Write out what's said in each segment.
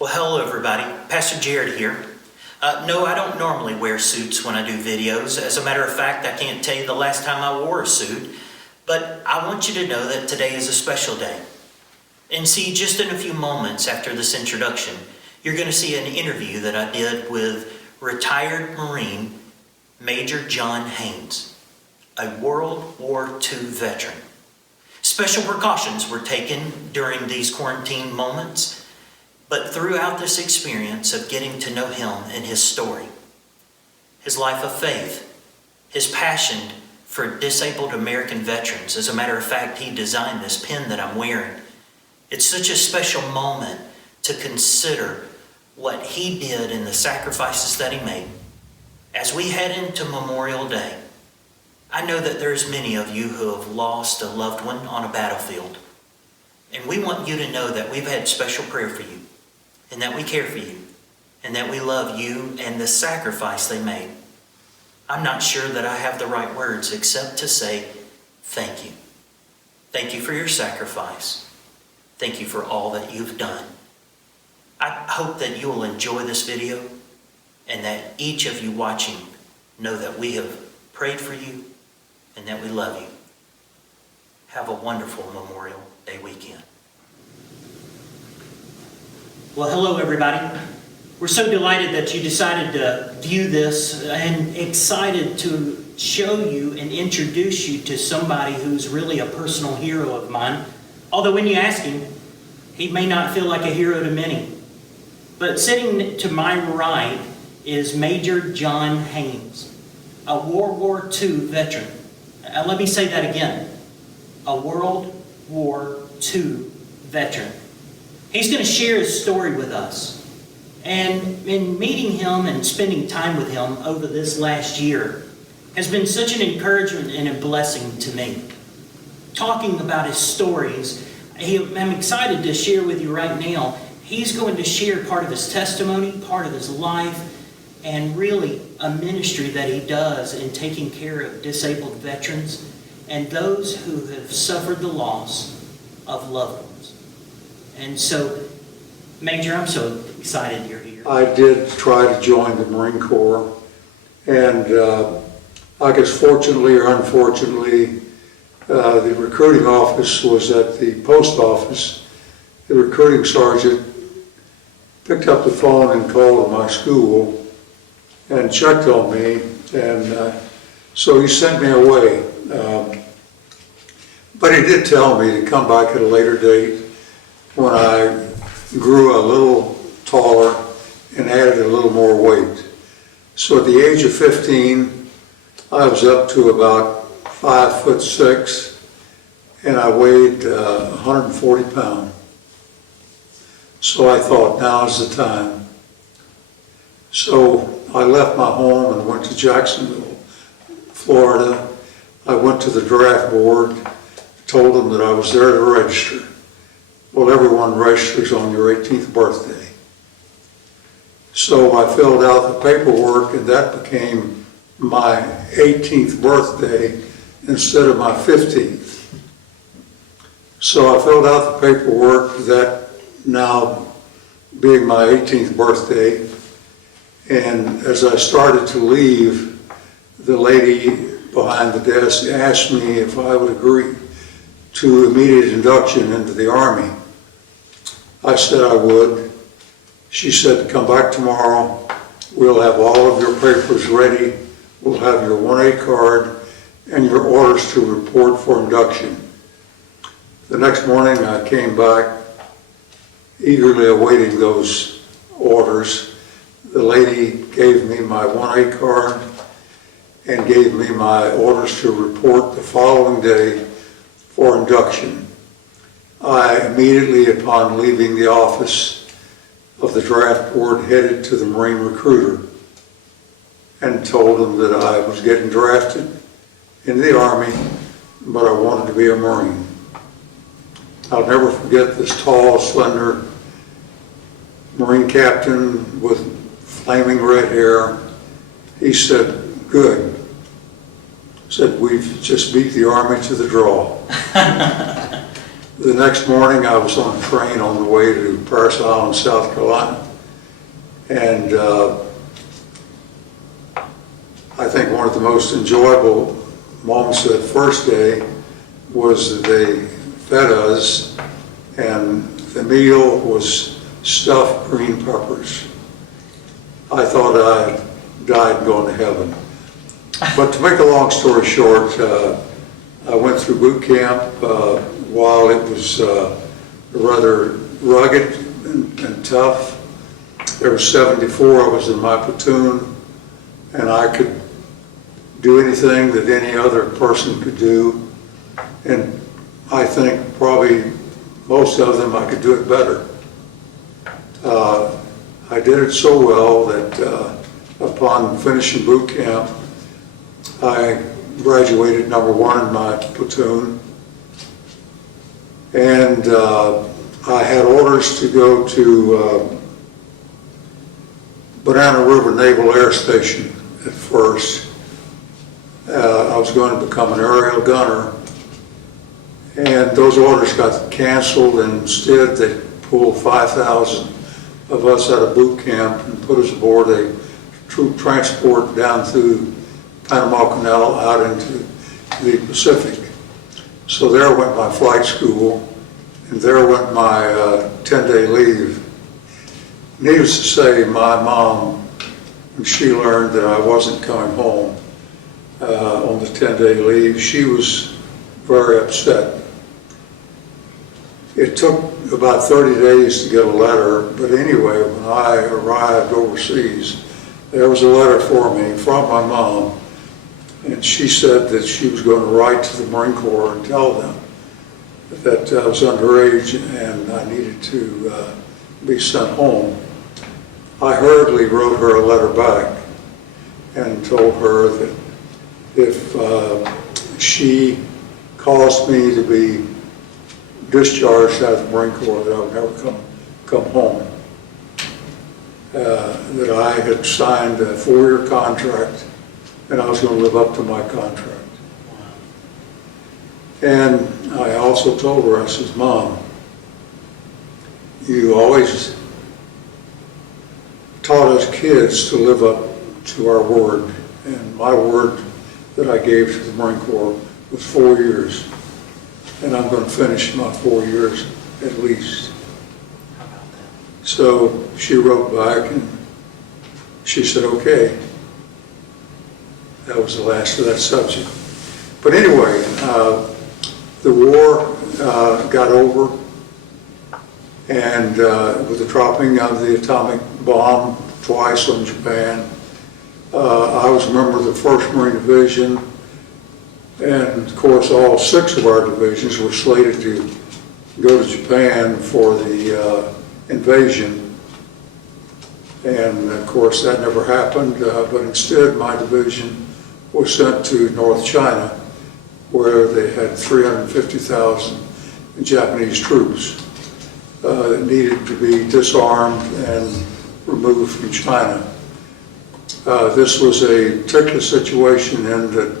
Well, hello everybody. Pastor Jered here. No, I don't normally wear suits when I do videos. As a matter of fact, I can't tell you the last time I wore a suit. But I want you to know that today is a special day. And see, just in a few moments after this introduction, you're going to see an interview that I did with retired Marine Major John Haynes, a World War II veteran. Special precautions were taken during these quarantine moments. But throughout this experience of getting to know him and his story, his life of faith, his passion for disabled American veterans, as a matter of fact, he designed this pin that I'm wearing. It's such a special moment to consider what he did and the sacrifices that he made. As we head into Memorial Day, I know that there's many of you who have lost a loved one on a battlefield. And we want you to know that we've had special prayer for you, and that we care for you, and that we love you and the sacrifice they made. I'm not sure that I have the right words except to say thank you. Thank you for your sacrifice. Thank you for all that you've done. I hope that you will enjoy this video and that each of you watching know that we have prayed for you and that we love you. Have a wonderful Memorial Day weekend. Well, hello everybody. We're so delighted that you decided to view this and excited to show you and introduce you to somebody who's really a personal hero of mine. Although when you ask him, he may not feel like a hero to many. But sitting to my right is Major John Haynes, a World War II veteran. Let me say that again. A World War II veteran. He's going to share his story with us. And in meeting him and spending time with him over this last year has been such an encouragement and a blessing to me. Talking about his stories, I'm excited to share with you right now. He's going to share part of his testimony, part of his life, and really a ministry that he does in taking care of disabled veterans and those who have suffered the loss of loved ones. And so, Major, I'm so excited you're here. I did try to join the Marine Corps, and I guess fortunately or unfortunately, the recruiting office was at the post office. The recruiting sergeant picked up the phone and called my school and checked on me, and so he sent me away. But he did tell me to come back at a later date when I grew a little taller and added a little more weight. So at the age of 15, I was up to about 5'6", and I weighed 140 pounds. So I thought, now's the time. So I left my home and went to Jacksonville, Florida. I went to the draft board, told them that I was there to register. Well, everyone registers on your 18th birthday. So I filled out the paperwork, and that became my 18th birthday instead of my 15th. So I filled out the paperwork, that now being my 18th birthday, and as I started to leave, the lady behind the desk asked me if I would agree to immediate induction into the Army. I said I would. She said, come back tomorrow. We'll have all of your papers ready. We'll have your 1A card and your orders to report for induction. The next morning I came back, eagerly awaiting those orders. The lady gave me my 1A card and gave me my orders to report the following day for induction. I immediately, upon leaving the office of the draft board, headed to the Marine recruiter and told him that I was getting drafted into the Army, but I wanted to be a Marine. I'll never forget this tall, slender Marine captain with flaming red hair. He said, good. Said, we've just beat the Army to the draw. The next morning, I was on a train on the way to Parris Island, South Carolina. And I think one of the most enjoyable moments of that first day was that they fed us, and the meal was stuffed green peppers. I thought I died and gone to heaven. But to make a long story short, I went through boot camp while it was rather rugged and tough. There were 74 of us in my platoon, and I could do anything that any other person could do. And I think probably most of them I could do it better. I did it so well that upon finishing boot camp, I graduated number 1 in my platoon. And I had orders to go to Banana River Naval Air Station at first. I was going to become an aerial gunner, and those orders got canceled, and instead they pulled 5,000 of us out of boot camp and put us aboard a troop transport down through Panama Canal out into the Pacific. So there went my flight school, and there went my 10-day leave. Needless to say, my mom, when she learned that I wasn't coming home on the 10-day leave, she was very upset. It took about 30 days to get a letter, but anyway, when I arrived overseas, there was a letter for me from my mom, and she said that she was going to write to the Marine Corps and tell them that I was underage and I needed to be sent home. I hurriedly wrote her a letter back and told her that if she caused me to be discharged out of the Marine Corps, that I would never come home. That I had signed a 4-year contract and I was going to live up to my contract. And I also told her, I says, Mom, you always taught us kids to live up to our word. And my word that I gave to the Marine Corps was 4 years. And I'm going to finish my 4 years at least. How about that? So she wrote back and she said, okay. That was the last of that subject. But anyway, the war got over, and with the dropping of the atomic bomb twice on Japan, I was a member of the 1st Marine Division, and of course all 6 of our divisions were slated to go to Japan for the invasion. And of course that never happened, but instead my division was sent to North China, where they had 350,000 Japanese troops that needed to be disarmed and removed from China. This was a particular situation in that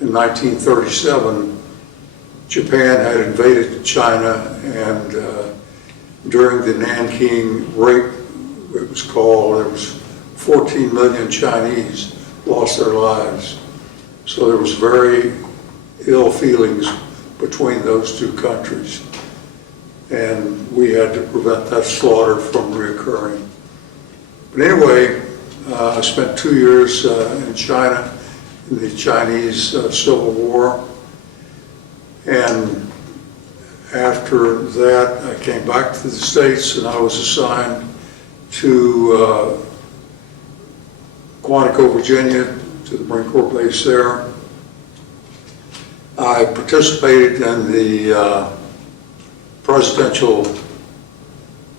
in 1937, Japan had invaded China, and during the Nanking Rape, it was called, there was 14 million Chinese lost their lives. So there was very ill feelings between those 2 countries. And we had to prevent that slaughter from reoccurring. But anyway, I spent 2 years in China, in the Chinese Civil War. And after that, I came back to the States and I was assigned to Quantico, Virginia, to the Marine Corps base there. I participated in the presidential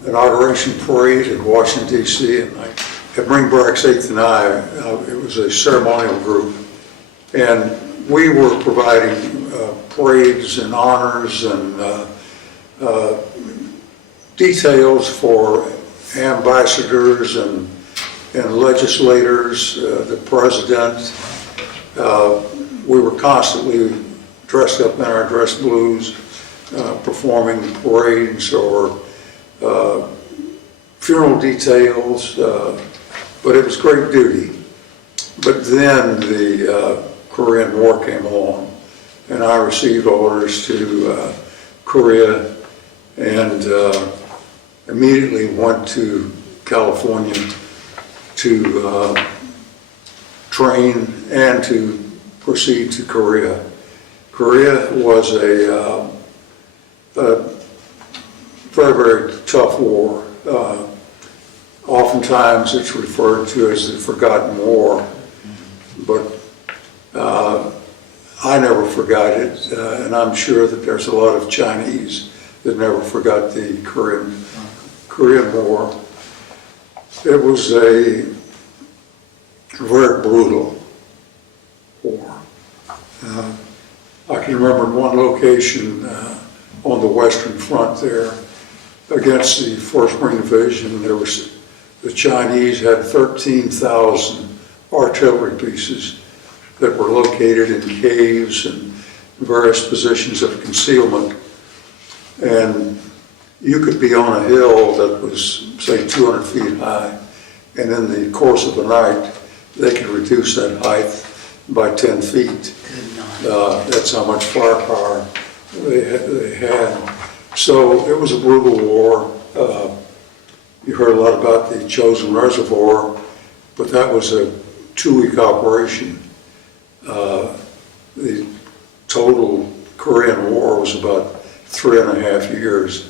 inauguration parade in Washington, D.C. at Marine Barracks 8th and I. It was a ceremonial group. And we were providing parades and honors and details for ambassadors and legislators, the president. We were constantly dressed up in our dress blues, performing parades or funeral details, but it was great duty. But then the Korean War came along, and I received orders to Korea and immediately went to California to train and to proceed to Korea. Korea was a very, very tough war. Oftentimes it's referred to as the Forgotten War, but I never forgot it, and I'm sure that there's a lot of Chinese that never forgot the Korean War. It was a very brutal war. I can remember in one location on the Western Front there, against the 1st Marine Division, the Chinese had 13,000 artillery pieces that were located in caves and various positions of concealment. And you could be on a hill that was, say, 200 feet high, and in the course of the night, they could reduce that height by 10 feet. That's how much firepower they had. So it was a brutal war. You heard a lot about the Chosin Reservoir, but that was a 2-week operation. The total Korean War was about 3.5 years.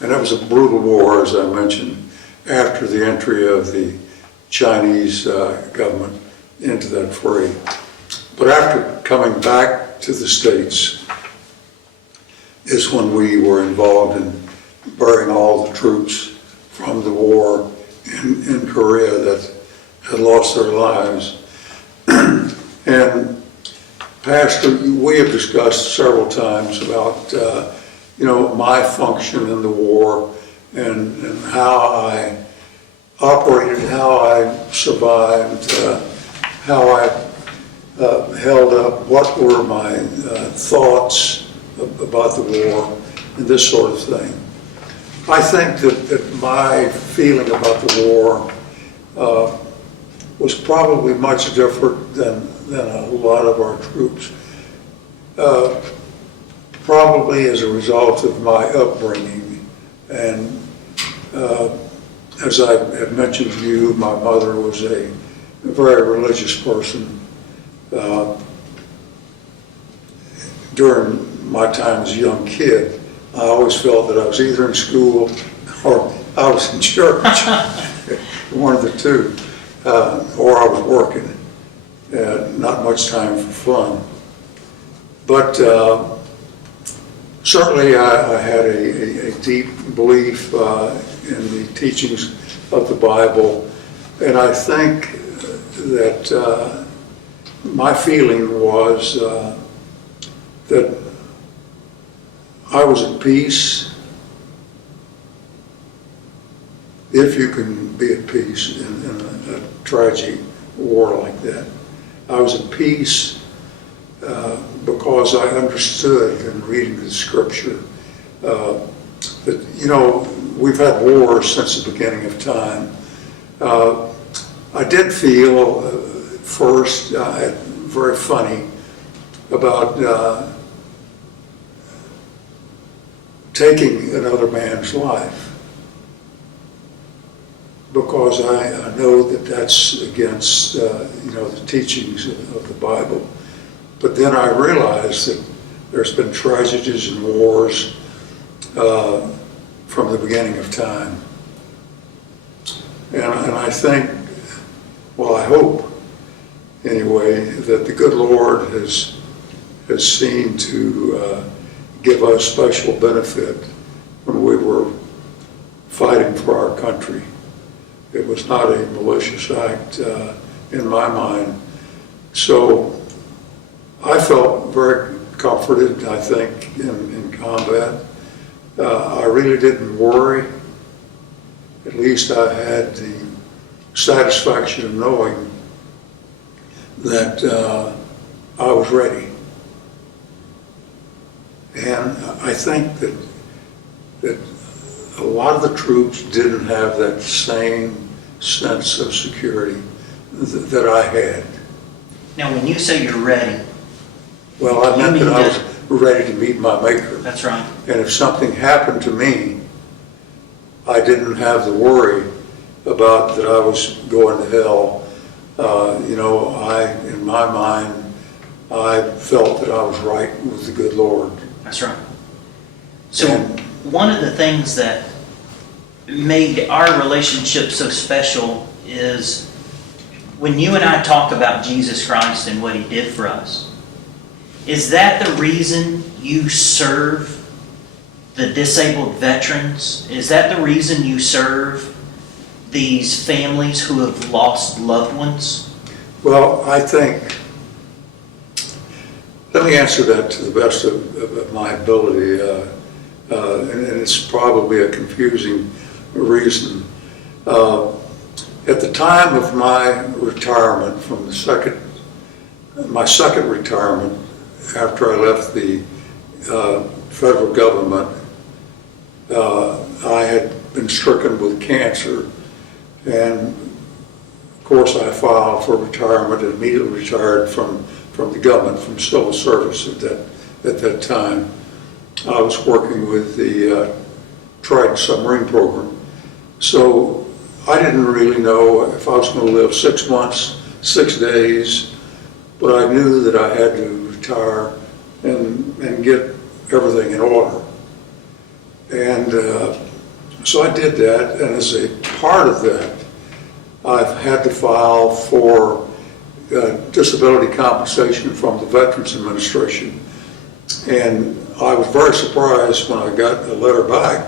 And that was a brutal war, as I mentioned, after the entry of the Chinese government into that fray. But after coming back to the States is when we were involved in burying all the troops from the war in Korea that had lost their lives. And Pastor, we have discussed several times about my function in the war and how I operated, how I survived, how I held up, what were my thoughts about the war and this sort of thing. I think that my feeling about the war was probably much different than a lot of our troops. Probably as a result of my upbringing. And as I have mentioned to you, my mother was a very religious person. During my time as a young kid, I always felt that I was either in school or I was in church, one of the two, or I was working. Not much time for fun. But certainly I had a deep belief in the teachings of the Bible, and I think that my feeling was that I was at peace, if you can be at peace in a tragic war like that. I was at peace because I understood in reading the scripture that, we've had wars since the beginning of time. I did feel first very funny about taking another man's life, because I know that that's against the teachings of the Bible. But then I realized that there's been tragedies and wars from the beginning of time. And I think, well, I hope anyway, that the good Lord has seen to give us special benefit when we were fighting for our country. It was not a malicious act in my mind. So I felt very comforted, I think, in combat. I really didn't worry. At least I had the satisfaction of knowing that I was ready. And I think that a lot of the troops didn't have that same sense of security that I had. Now, when you say you're ready, Well, I You meant that mean I that- was ready to meet my Maker. that's right. And if something happened to me, I didn't have the worry about that I was going to hell. In my mind, I felt that I was right with the good Lord. That's right. So And- one of the things that made our relationship so special is when you and I talk about Jesus Christ and what He did for us. Is that the reason you serve the disabled veterans? Is that the reason you serve these families who have lost loved ones? Well, I think, let me answer that to the best of my ability, and it's probably a confusing reason. At the time of my retirement from my second retirement after I left the federal government, I had been stricken with cancer, and of course I filed for retirement and immediately retired from the government, from civil service at that time. I was working with the Trident submarine program, so I didn't really know if I was going to live 6 months, 6 days, but I knew that I had to retire and get everything in order. And so I did that, and as a part of that, I've had to file for disability compensation from the Veterans Administration. And I was very surprised when I got a letter back,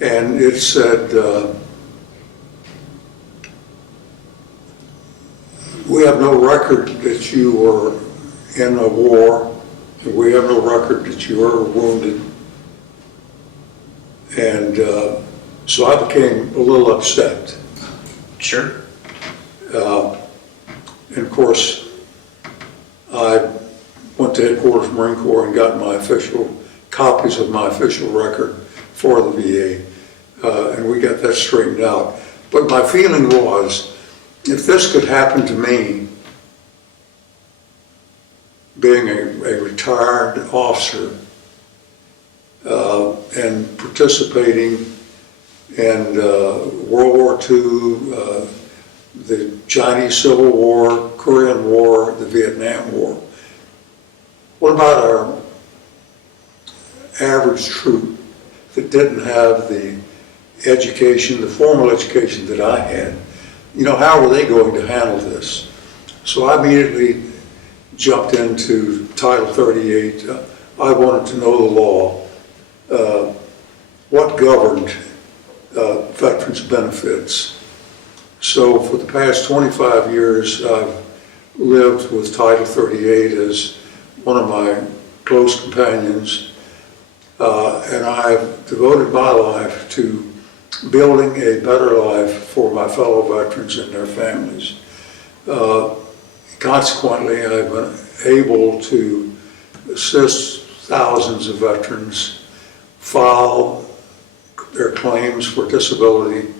and it said, we have no record that you were in a war, and we have no record that you were wounded. And so I became a little upset. Sure. And of course, I went to headquarters Marine Corps and got my copies of my official record for the VA, and we got that straightened out. But my feeling was, if this could happen to me, being a retired officer and participating in World War II, the Chinese Civil War, Korean War, the Vietnam War, what about our average troop that didn't have the education, the formal education that I had? How were they going to handle this? So I immediately jumped into Title 38. I wanted to know the law, what governed veterans' benefits. So for the past 25 years, I've lived with Title 38 as one of my close companions, and I've devoted my life to building a better life for my fellow veterans and their families. Consequently, I've been able to assist thousands of veterans file their claims for disability,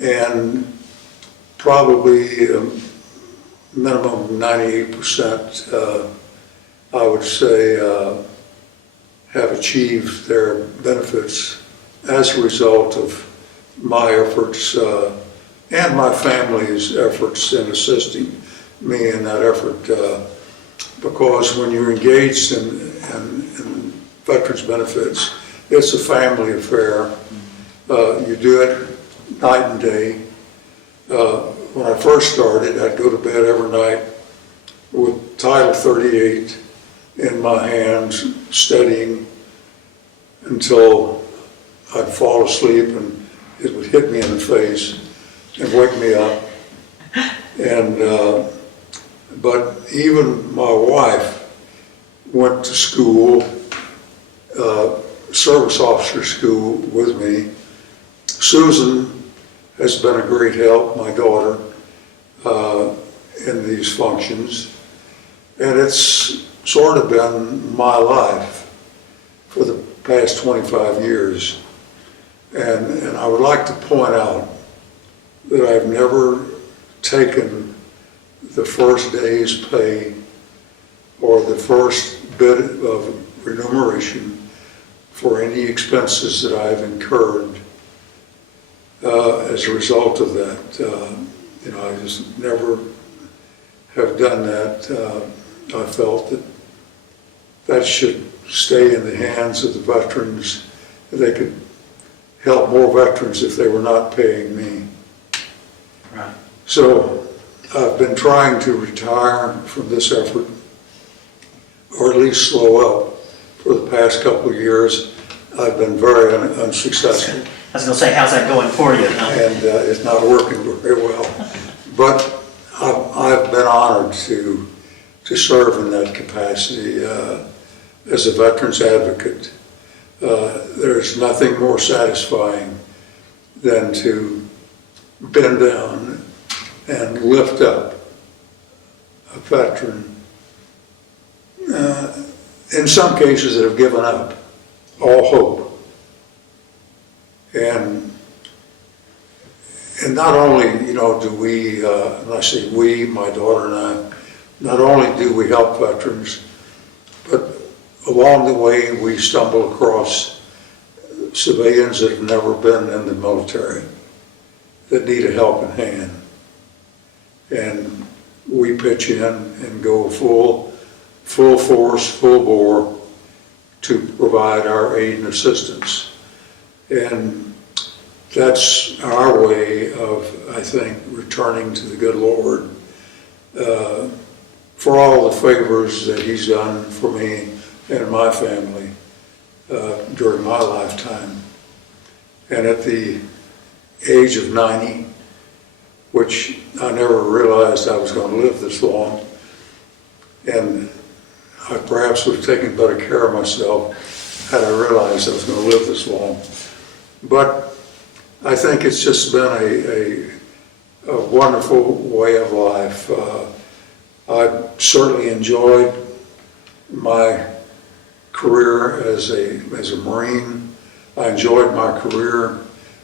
and probably a minimum of 98%, I would say, have achieved their benefits as a result of my efforts and my family's efforts in assisting me in that effort. Because when you're engaged in veterans benefits, it's a family affair. You do it night and day. When I first started, I'd go to bed every night with Title 38 in my hands, studying until I'd fall asleep and it would hit me in the face and wake me up. And but even my wife went to school, service officer school with me. Susan has been a great help, my daughter, in these functions. And it's sort of been my life. for the past 25 years. And I would like to point out that I've never taken the first day's pay or the first bit of remuneration for any expenses that I've incurred as a result of that. I just never have done that. I felt that that should stay in the hands of the veterans. They could help more veterans if they were not paying me. Right. So I've been trying to retire from this effort, or at least slow up, for the past couple of years. I've been very unsuccessful. I was going to say, how's that going for you? And it's not working very well. But I've been honored to serve in that capacity as a veterans advocate. There's nothing more satisfying than to bend down and lift up a veteran, in some cases that have given up all hope. And not only, do we, and I say we, my daughter and I, not only do we help veterans, but along the way we stumble across civilians that have never been in the military that need a helping hand. And we pitch in and go full force, full bore to provide our aid and assistance. And that's our way of, I think, returning to the good Lord for all the favors that He's done for me and my family during my lifetime. And at the age of 90, which I never realized I was going to live this long, and I perhaps would have taken better care of myself had I realized I was going to live this long. But I think it's just been a wonderful way of life. I certainly enjoyed my career as a Marine. I enjoyed my career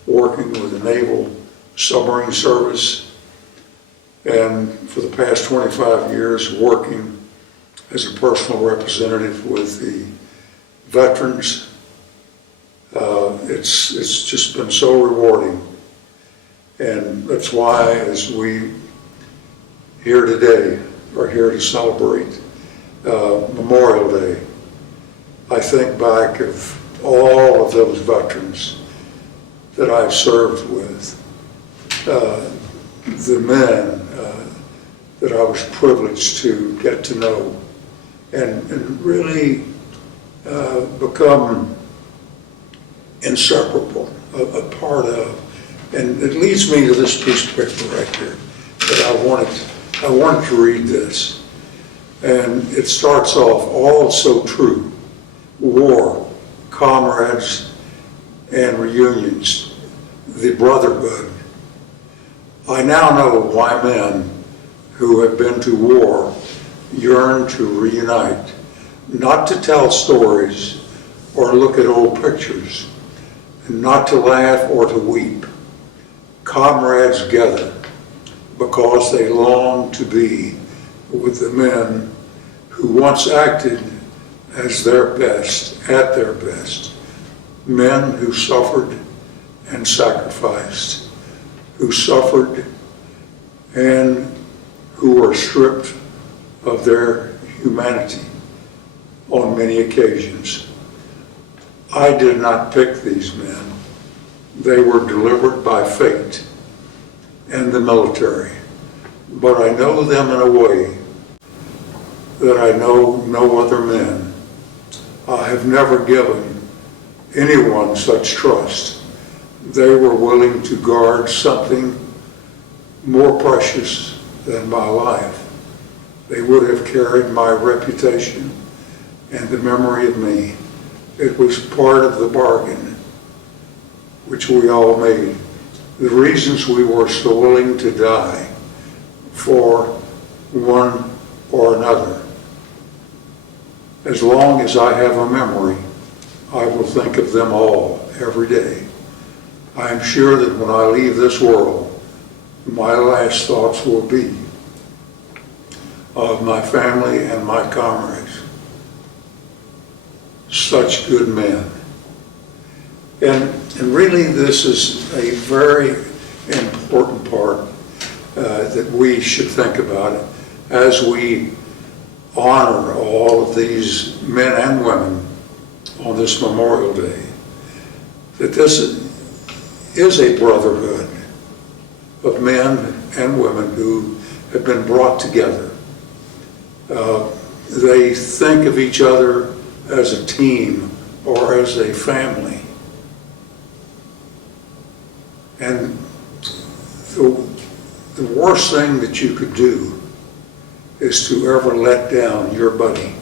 working with the Naval Submarine Service, and for the past 25 years working as a personal representative with the veterans. It's just been so rewarding, and that's why, as we here today are here to celebrate Memorial Day, I think back of all of those veterans that I've served with, the men that I was privileged to get to know and really become inseparable, a part of. And it leads me to this piece of paper right here that I wanted to read this. And it starts off, all so true, war, comrades, and reunions, the brotherhood. I now know why men who have been to war yearn to reunite, not to tell stories or look at old pictures, and not to laugh or to weep. Comrades gather because they long to be with the men who once acted as their best, at their best. Men who suffered and sacrificed, who suffered and who were stripped of their humanity on many occasions. I did not pick these men. They were delivered by fate and the military. But I know them in a way that I know no other men. I have never given anyone such trust. They were willing to guard something more precious than my life. They would have carried my reputation and the memory of me. It was part of the bargain which we all made. The reasons we were so willing to die for one or another. As long as I have a memory, I will think of them all every day. I am sure that when I leave this world, my last thoughts will be of my family and my comrades. Such good men. And really this is a very important part that we should think about it as we honor all of these men and women on this Memorial Day. That this is a brotherhood of men and women who have been brought together. They think of each other as a team or as a family. And the worst thing that you could do is to ever let down your buddy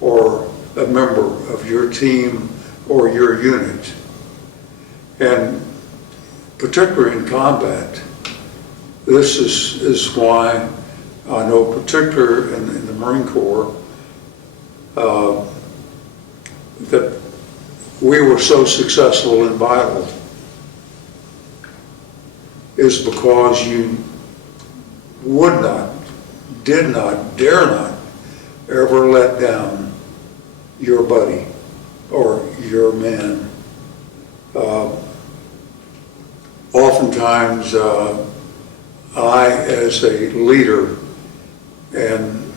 or a member of your team or your unit. And particularly in combat, this is why I know, particularly in the Marine Corps, that we were so successful in battle is because you would not, did not, dare not ever let down your buddy or your man. Oftentimes, I, as a leader, and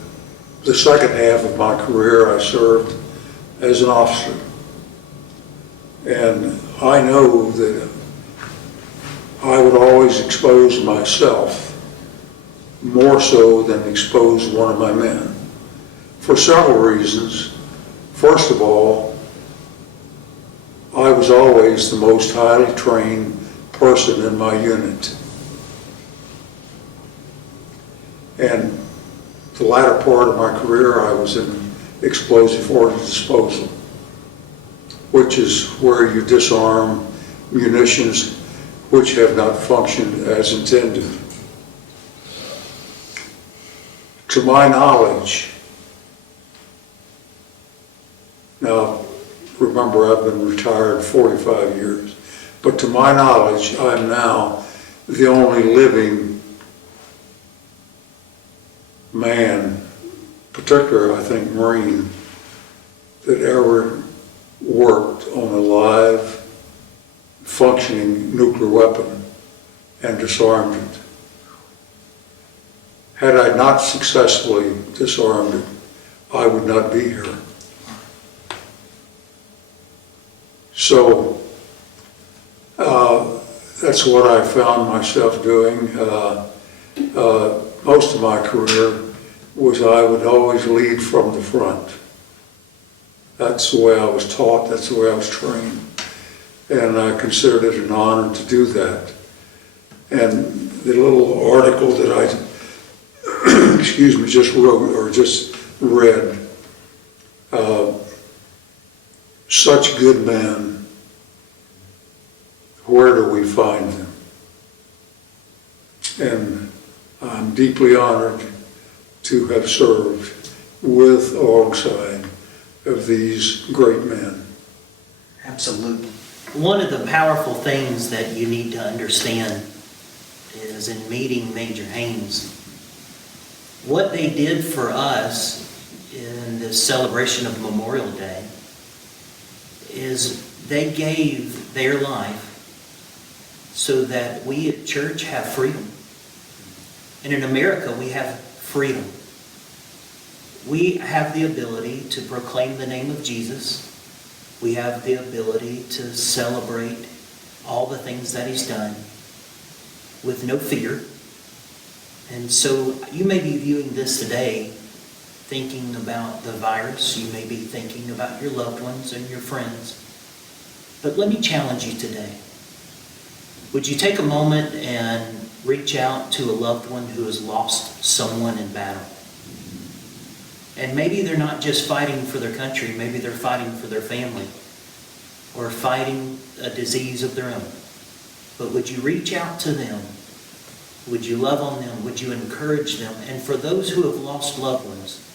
the second half of my career, I served as an officer. And I know that I would always expose myself more so than expose one of my men, for several reasons. First of all, I was always the most highly trained person in my unit. And the latter part of my career, I was in explosive ordnance disposal, which is where you disarm munitions which have not functioned as intended. To my knowledge, now remember I've been retired 45 years, but to my knowledge, I'm now the only living man, particularly I think Marine, that ever worked on a live, functioning nuclear weapon and disarmed it. Had I not successfully disarmed it, I would not be here. So that's what I found myself doing. Most of my career was I would always lead from the front. That's the way I was taught, that's the way I was trained. And I considered it an honor to do that. And the little article that I, excuse me, just wrote or just read, such good men, where do we find them? And I'm deeply honored to have served with, alongside of these great men. Absolutely. One of the powerful things that you need to understand is in meeting Major Haynes, what they did for us in this celebration of Memorial Day is they gave their life so that we at church have freedom. And in America, we have freedom. We have the ability to proclaim the name of Jesus. We have the ability to celebrate all the things that He's done with no fear. And so you may be viewing this today thinking about the virus. You may be thinking about your loved ones and your friends. But let me challenge you today. Would you take a moment and reach out to a loved one who has lost someone in battle? And maybe they're not just fighting for their country, maybe they're fighting for their family or fighting a disease of their own. But would you reach out to them? Would you love on them? Would you encourage them? And for those who have lost loved ones,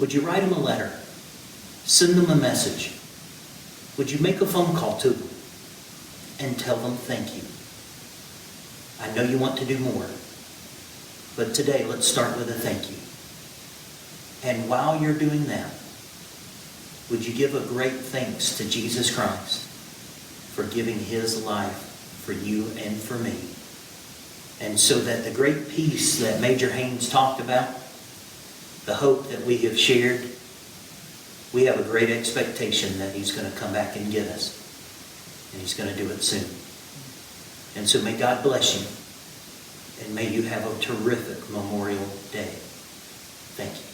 would you write them a letter? Send them a message. would you make a phone call to them and tell them thank you? I know you want to do more, but today let's start with a thank you. And while you're doing that, would you give a great thanks to Jesus Christ for giving his life for you and for me? And so that the great peace that Major Haynes talked about, the hope that we have shared, we have a great expectation that he's going to come back and get us. And he's going to do it soon. And so may God bless you. And may you have a terrific Memorial Day. Thank you.